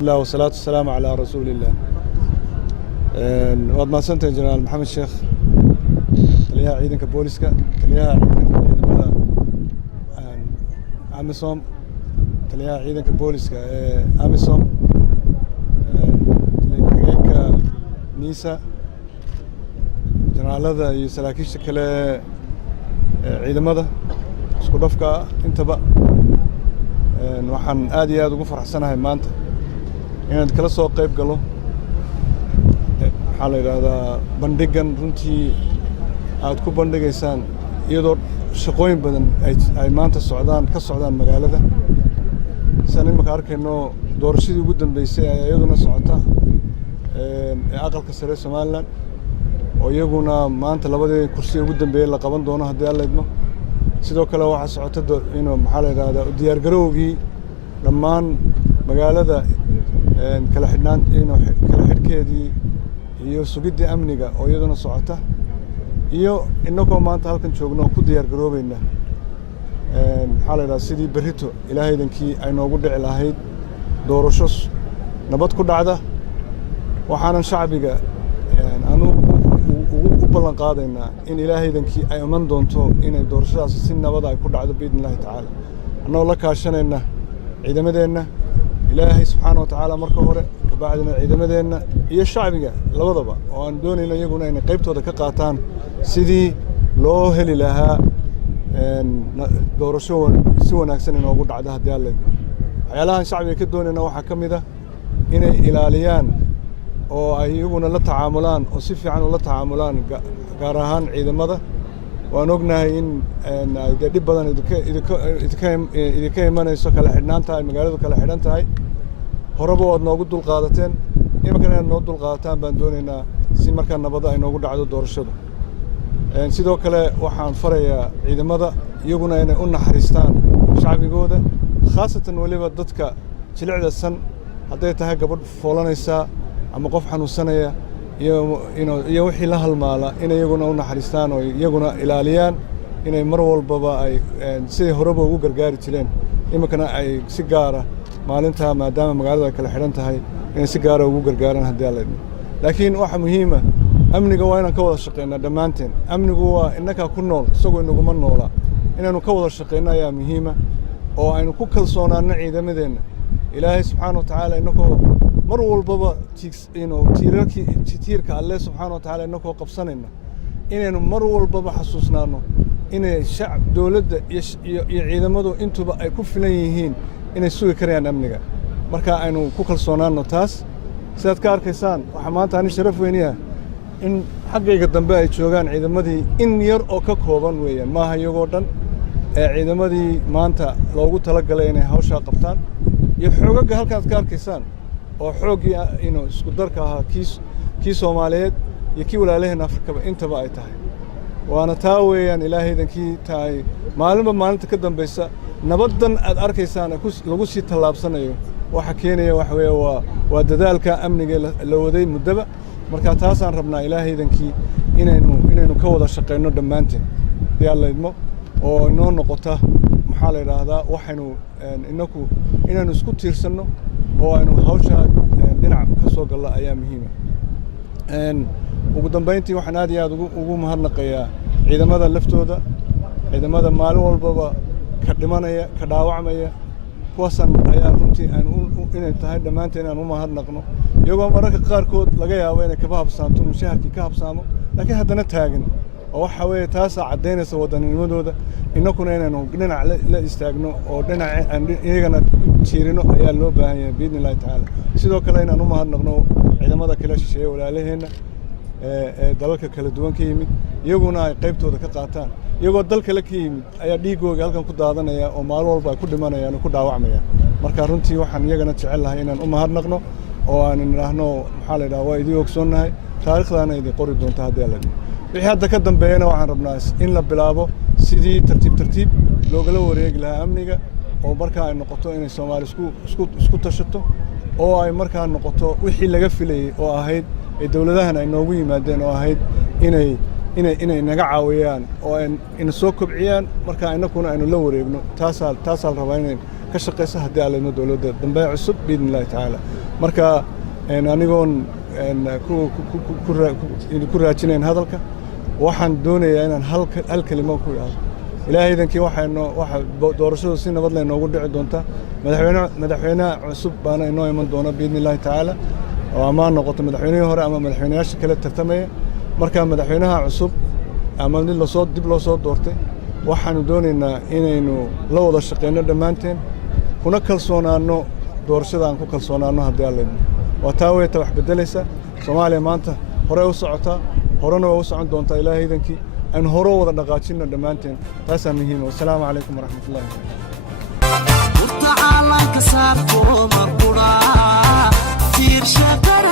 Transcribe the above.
الله والصلاة والسلام على رسول الله. واد ما سنتين جنرال محمد الشيخ تليها عيدن كبوليسكا تليها عيدن بلا أميسوم تليها عيدن كبوليسكا أميسوم تليها نيسا جنرال هذا يسلاكيش كله عيدن ماذا سكودفكا انت بقى waxaan aad iyo aad ugu faraxsanahay maanta inaan kala soo qayb galo waxa la yiraahdaa bandhigan runtii aad ku bandhigaysaan iyadoo shaqooyin badan ay maanta ka socdaan magaalada san imika arkayno doorashadii ugu dambeysay ay iyaduna socota aqalka sare Soomaaliland oo iyaguna maanta labadii kursi ugu dambeeyay la qaban doono haddii alla idmo sidoo kale waxa socota inuu maxaa la yiraahdaa diyaar garowgii dhammaan magaalada kala xidhnaan inuu kala xidhkeedii iyo sugidda amniga oo iyaduna socota iyo inagoo maanta halkan joogno ku diyaar garoobayna maxaa la yiraahdaa sidii berrito ilaahaydankii ay noogu dhici lahayd doorasho nabad ku dhacda waxaanan shacbiga aanu u ballan qaadaynaa in ilaahaydankii ay iman doonto inay doorashadaas si nabad ay ku dhacdo biidnillaahi tacaala annagoo la kaashanayna ciidamadeenna ilaahay subxaana wa tacaala marka hore ka bacdina ciidamadeenna iyo shacbiga labadaba oo aan doonayno iyaguna inay qaybtooda ka qaataan sidii loo heli lahaa doorasho si wanaagsan inoogu dhacdo haddii alla waxyaalahan shacbiga ka doonayna waxaa ka mid ah inay ilaaliyaan oo ay iyaguna la tacaamulaan oo si fiican ula tacaamulaan gaar ahaan ciidamada waan ognahay in ay dhib badan idinka imanayso kala xidhnaanta ay magaaladu kala xidhan tahay horeba waad noogu dulqaadateen imankana inaad noo dulqaadataan baan doonaynaa si markaa nabada ay noogu dhacdo doorashadu sidoo kale waxaan farayaa ciidamada iyaguna inay u naxariistaan shacbigooda khaasatan weliba dadka jilicda san hadday tahay gabadh foolanaysaa ama qof xanuunsanaya iyo wixii la halmaala inay iyaguna u naxariistaan oo iyaguna ilaaliyaan inay mar walbaba ay sidii horeba ugu gargaari jireen iminkana ay si gaara maalintaa maadaama magaaladu ay kala xidhan tahay inay si gaara ugu gargaaraan haddii alla idmo laakiin waxa muhiima amniga waa inaan ka wada shaqaynaa dhammaanteen amnigu waa innagaa ku nool isagoo inaguma noola inaanu ka wada shaqayno ayaa muhiima oo aynu ku kalsoonaano ciidamadeenna ilaahay subxaana wa tacaala inagoo mar walbaba tiirka alle subxaana wa tacaala inagoo qabsanayna inaynu mar walbaba xasuusnaano inay dowladda iyo ciidamadu intuba ay ku filan yihiin inay sugi karayaan amniga marka aynu ku kalsoonaano taas sidaad ka arkaysaan waxaa maanta ani sharaf weyniya in xaggayga dambe ay joogaan ciidamadii in yar oo ka kooban weeyaan maaha iyagoo dhan ciidamadii maanta loogu talagalay inay hawshaa qabtaan iyo xoogagga halkaad ka arkaysaan oo xooggii isku darka ahaa kii Soomaaliyeed iyo kii walaalaheen Afrikaba intaba ay tahay waana taa weeyaan ilaahaydankii tahay maalinba maalinta ka dambaysa nabadan aad arkaysaan lagu sii tallaabsanayo waxa keenaya wax weeye waa dadaalka amniga la waday muddaba marka taasaan rabnaa ilaahaydankii inaynu ka wada shaqeyno dhammaanteen yalla idmo oo inoo noqota maxaa la yiraahdaa waxaynu inaynu isku tiirsanno oo aynu hawsha dhinac ka soo galno ayaa muhiim ugu dambeyntii waxaan aad iyo aad ugu mahadnaqayaa ciidamada laftooda ciidamada maalin walbaba ka dhimanaya ka dhaawacmaya kuwaasan ayaa runtii inay tahay dhammaanteen inaan u mahadnaqno iyagoo mararka qaarkood laga yaabo inay kaba habsaanto mushaharkii ka habsaamo laakiin haddana taagan oo waxa weeye taasaa caddaynaysa wadanninimadooda innakuna inaynu dhinac la istaagno oo dhinac iyagana tiirino ayaa loo baahan yahay biidni illaahi tacaala sidoo kale inaan u mahadnaqno ciidamada kala shisheeye walaalaheenna dalalka kala duwan ka yimid iyaguna ay qaybtooda ka qaataan iyagoo dal kale ka yimid ayaa dhiigooga halkan ku daadanaya oo maalin walba ay ku dhimanayaan oo ku dhaawacmayaan marka runtii waxaan iyagana jecel lahay inaan u mahadnaqno oo aan idhaahno maxaa la yidhaha waa idin ogsoonnahay taariikhdaana idin qori doonta haddii alla wixii hadda ka dambeeyana waxaan rabnaa in la bilaabo sidii tartiib loogala wareegi lahaa amniga oo markaa ay noqoto inay Soomaali isku tashato oo ay markaa noqoto wixii laga filayay oo ahayd ee dawladahan ay noogu yimaadeen oo ahayd inay naga caawiyaan oo in soo kobciyaan marka inaguna aynu la wareegno taasaa rabaa inay ka shaqeyso haddii aan leedno dawladda dambe cusub biidnillahi tacaala marka anigoon ku raajinayn hadalka waxaan doonayaa inaan hal kelimo ku idhaahdo ilaahaydankii waxa doorashadu si nabad leh noogu dhici doontaa madaxweynaha cusub baana inoo iman doona biidnillahi tacaala oo ama noqoto madaxweynihii hore ama madaxweynayaasha kale tartamaya marka madaxweynaha cusub ama dib loo soo doortay waxaanu doonaynaa inaynu la wada shaqeyno dhammaanteen kuna kalsoonaano doorashada aan ku kalsoonaano haddii aan leedno waa taa weeta wax beddelaysa Soomaaliya maanta hore u socotaa horena waa u socon doontaa ilaahaydankii aan hore wada dhaqaajinno dhammaanteen taasaa muhiim ah assalaamu calaykum waraxmatullaahi وتعالى كسافو مقبورا تير شكر